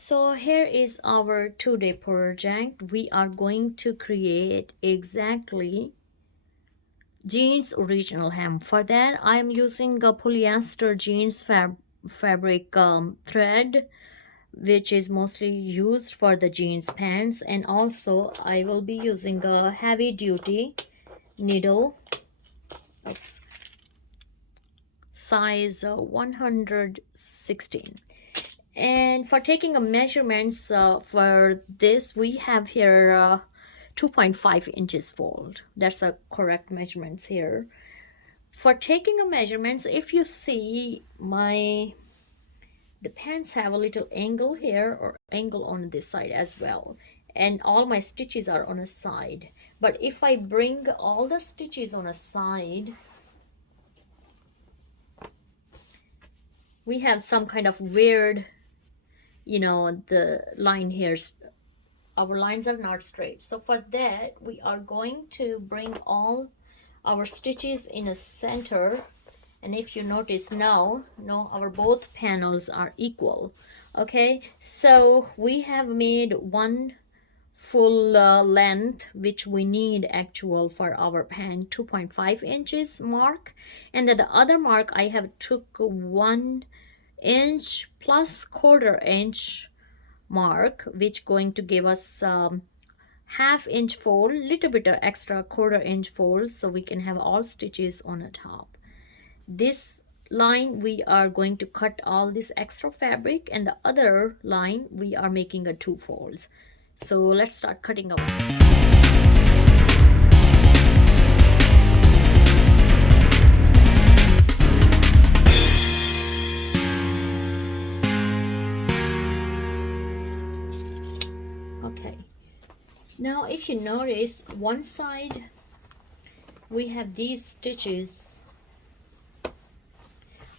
So here is our today project. We are going to create exactly jeans original hem. For that I am using a polyester jeans fabric thread, which is mostly used for the jeans pants, and also I will be using a heavy duty needle. Oops. Size 116. And for taking a measurements for this, we have here 2.5 inches fold. That's a correct measurements here. For taking a measurements, if you see the pants have a little angle here or angle on this side as well, and all my stitches are on a side. But if I bring all the stitches on a side, we have some kind of weird, the line here, our lines are not straight. So for that we are going to bring all our stitches in a center, and if you notice now, our both panels are equal. Okay, so we have made one full length, which we need actual for our pant 2.5 inches mark, and then the other mark I have took 1 inch plus quarter inch mark, which going to give us half inch fold, little bit of extra quarter inch fold, so we can have all stitches on the top. This line we are going to cut all this extra fabric, and the other line we are making a 2 folds. So let's start cutting up. Okay, now if you notice, one side we have these stitches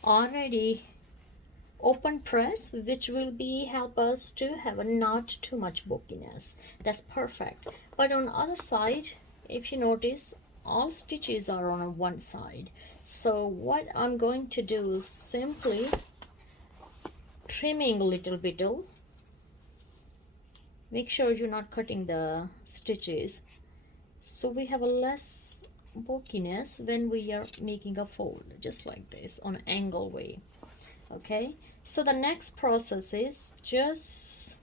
already open press, which will be help us to have a not too much bulkiness. That's perfect. But on the other side, if you notice, all stitches are on one side. So what I'm going to do is simply trimming a little bit. Make sure you're not cutting the stitches, so we have a less bulkiness when we are making a fold, just like this on an angle way. Okay, so the next process is just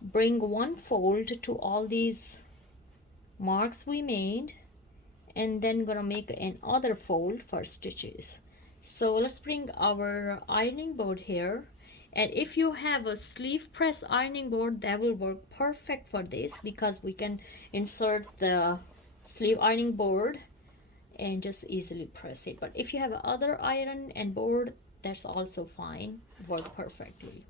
bring one fold to all these marks we made, and then gonna make another fold for stitches. So let's bring our ironing board here, and if you have a sleeve press ironing board, that will work perfect for this, because we can insert the sleeve ironing board and just easily press it. But if you have other iron and board, that's also fine, work perfectly.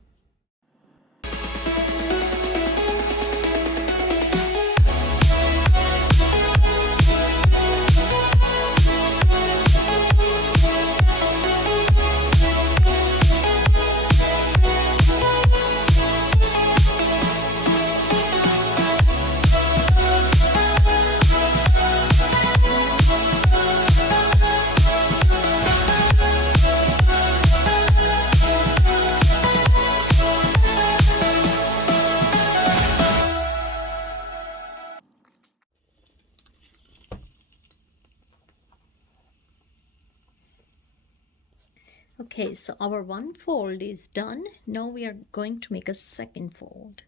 Okay, so our one fold is done. Now we are going to make a second fold.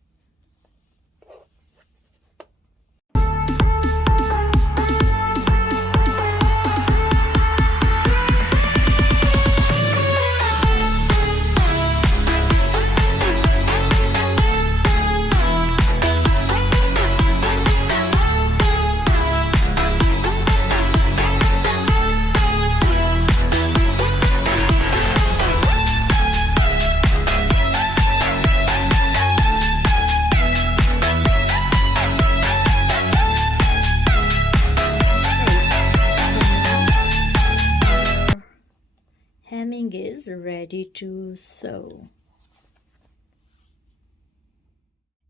Hemming is ready to sew.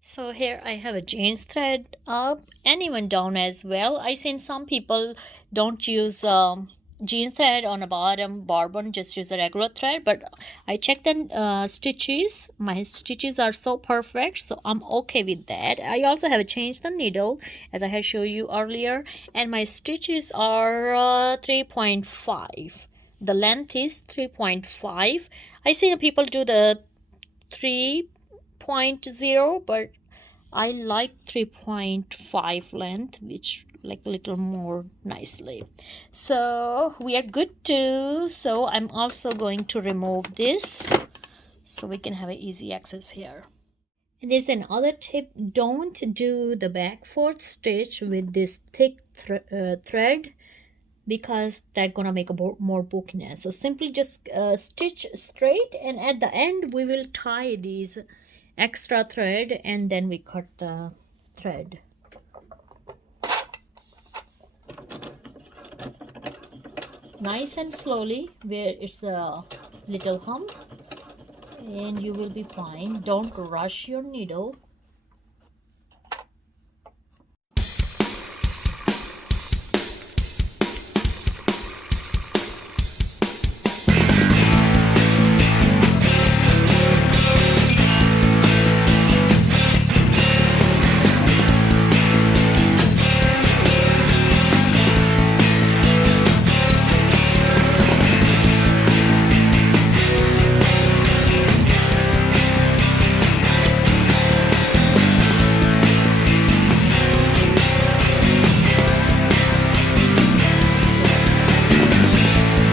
So here I have a jeans thread up and even down as well. I seen some people don't use jeans thread on the bottom, barbon just use a regular thread, but I checked the stitches. My stitches are so perfect, so I'm okay with that. I also have changed the needle as I had showed you earlier, and my stitches are 3.5. The length is 3.5. I see people do the 3.0, but I like 3.5 length, which like a little more nicely. So we are good too. So I'm also going to remove this so we can have an easy access here. And there's another tip: don't do the back fourth stitch with this thick thread, because that's gonna make a more bulkiness. So simply just stitch straight, and at the end we will tie these extra thread, and then we cut the thread. Nice and slowly, where it's a little hump, and you will be fine. Don't rush your needle.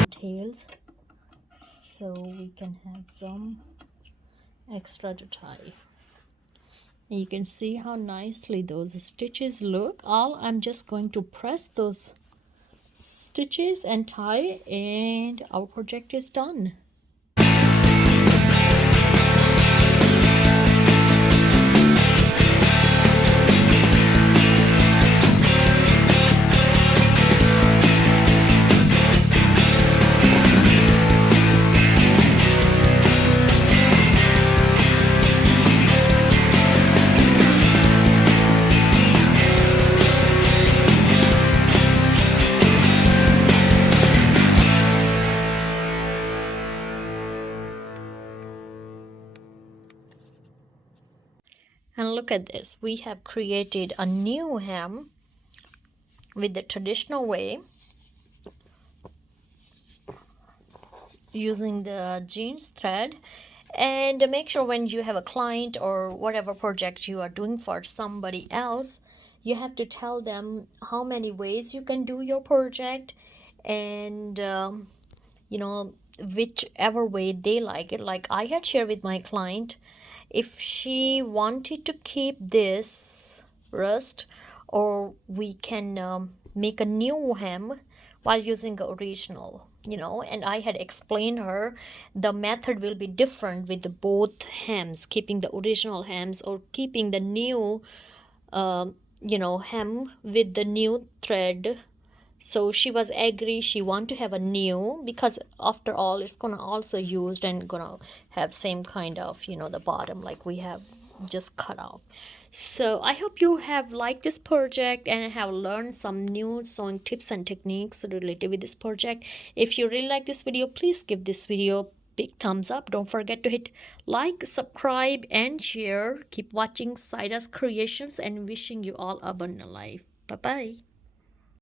Tails, so we can have some extra to tie. And you can see how nicely those stitches look. All I'm just going to press those stitches and tie, and our project is done. And look at this, we have created a new hem with the traditional way, using the jeans thread. And make sure when you have a client or whatever project you are doing for somebody else, you have to tell them how many ways you can do your project, and you know, whichever way they like it. Like I had shared with my client, if she wanted to keep this rust, or we can make a new hem while using the original, and I had explained her the method will be different with the both hems, keeping the original hems or keeping the new hem with the new thread. So she was agree, she want to have a new, because after all it's gonna also used and gonna have same kind of, the bottom like we have just cut off. So I hope you have liked this project and have learned some new sewing tips and techniques related with this project. If you really like this video, please give this video big thumbs up. Don't forget to hit like, subscribe, and share. Keep watching Saida's Creations, and wishing you all abundant life. Bye bye.